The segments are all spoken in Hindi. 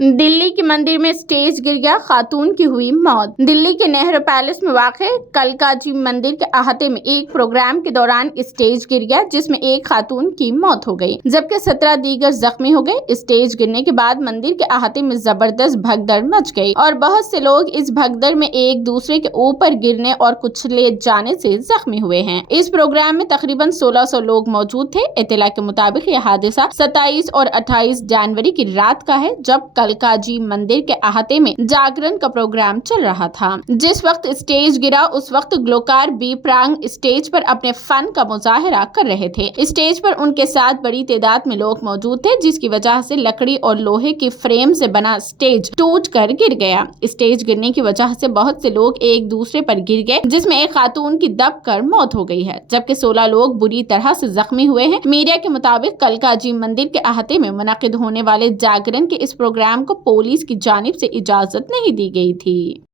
दिल्ली के मंदिर में स्टेज गिर गया, खातून की हुई मौत। दिल्ली के नेहरू पैलेस में वाक़े कलकाजी मंदिर के अहाते में एक प्रोग्राम के दौरान स्टेज गिर गया, जिसमें एक खातून की मौत हो गई, जबकि 17 दीगर जख्मी हो गए। स्टेज गिरने के बाद मंदिर के अहाते में जबरदस्त भगदड़ मच गई और बहुत से लोग इस भगदड़ में एक दूसरे के ऊपर गिरने और कुचले जाने से जख्मी हुए हैं। इस प्रोग्राम में तकरीबन 1600 लोग मौजूद थे। इत्तला के मुताबिक यह हादसा 27 और 28 जनवरी की रात का है, जब कलकाजी मंदिर के अहाते में जागरण का प्रोग्राम चल रहा था। जिस वक्त स्टेज गिरा, उस वक्त ग्लोकार बी प्रांग स्टेज पर अपने फन का मुजाहिरा कर रहे थे। स्टेज पर उनके साथ बड़ी तादाद में लोग मौजूद थे, जिसकी वजह से लकड़ी और लोहे की फ्रेम से बना स्टेज टूट कर गिर गया। स्टेज गिरने की वजह से बहुत से लोग एक दूसरे पर गिर गए, जिसमें एक खातून की दब कर मौत हो गई है, जबकि 16 लोग बुरी तरह से जख्मी हुए हैं। मीडिया के मुताबिक कलकाजी मंदिर के अहाते में मुनक्किद होने वाले जागरण के इस प्रोग्राम को पुलिस की जानिब से इजाजत नहीं दी गई थी।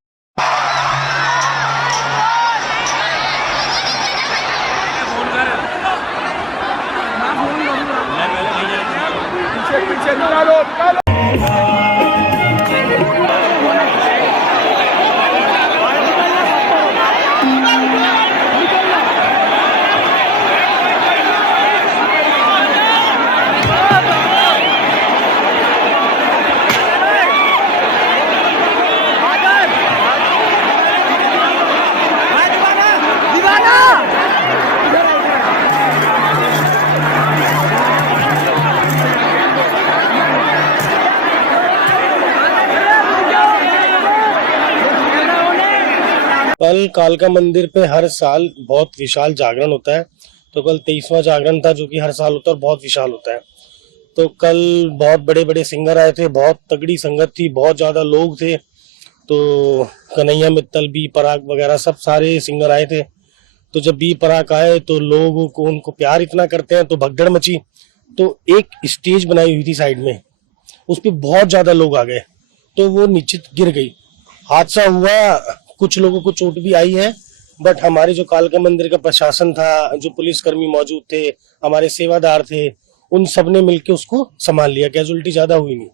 कल कालका मंदिर पे हर साल बहुत विशाल जागरण होता है। तो कल 23वां जागरण था, जो कि हर साल होता है और बहुत विशाल होता है। तो कल बहुत बड़े बड़े सिंगर आए थे, बहुत तगड़ी संगत थी, बहुत ज्यादा लोग थे। तो कन्हैया मित्तल, बी पराग वगैरह सब सारे सिंगर आए थे। तो जब बी पराग आए तो लोगों को उनको प्यार इतना करते हैं, तो भगदड़ मची। तो एक स्टेज बनाई हुई थी साइड में, उस पर बहुत ज्यादा लोग आ गए, तो वो नीचे गिर गई। हादसा हुआ, कुछ लोगों को चोट भी आई है, बट हमारे जो कालका मंदिर का प्रशासन था, जो पुलिसकर्मी मौजूद थे, हमारे सेवादार थे, उन सब ने मिलकर उसको संभाल लिया। कैजुअलिटी ज्यादा हुई नहीं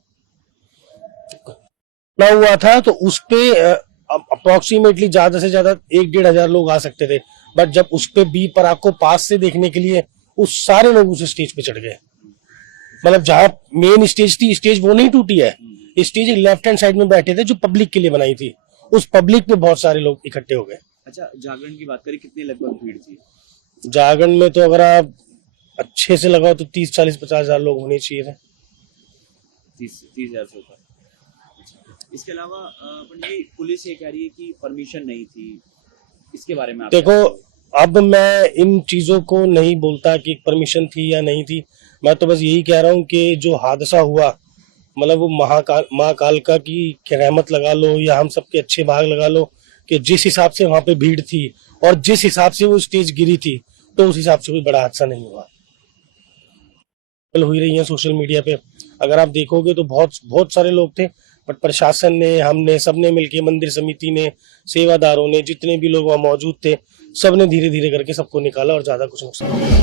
ना हुआ था। तो उस पे अप्रोक्सीमेटली ज्यादा से ज्यादा 1-1.5 हजार लोग आ सकते थे, बट जब उस पे बी पराग को पास से देखने के लिए उस सारे लोग उस स्टेज पे चढ़ गए। मतलब जहाँ मेन स्टेज थी, स्टेज वो नहीं टूटी है, स्टेज लेफ्ट हैंड साइड में बैठे थे जो पब्लिक के लिए बनाई थी, उस पब्लिक पे बहुत सारे लोग इकट्ठे हो गए। अच्छा, जागरण की बात करें, कितनी लगभग भीड़ थी? जागरण में तो अगर आप अच्छे से लगाओ तो 30, 40, 50 हजार लोग होने चाहिए थे। 30 हजार से ऊपर। इसके अलावा पंडित जी, पुलिस ये कह रही है कि परमिशन नहीं थी, इसके बारे में आप देखो, अब मैं इन चीजों को नहीं बोलता कि परमिशन थी या नहीं थी। मैं तो बस यही कह रहा हूँ कि जो हादसा हुआ, मतलब वो माँ कालका की रहमत लगा लो या हम सबके अच्छे भाग लगा लो कि जिस हिसाब से वहां पे भीड़ थी और जिस हिसाब से वो स्टेज गिरी थी, तो उस हिसाब से कोई बड़ा हादसा नहीं हुआ। हुई रही है सोशल मीडिया पे, अगर आप देखोगे तो बहुत सारे लोग थे, बट प्रशासन ने, हमने, सबने मिलके, मंदिर समिति ने, सेवादारों ने, जितने भी लोग वहाँ मौजूद थे, सबने धीरे धीरे करके सबको निकाला और ज्यादा कुछ नुकसान नहीं हुआ।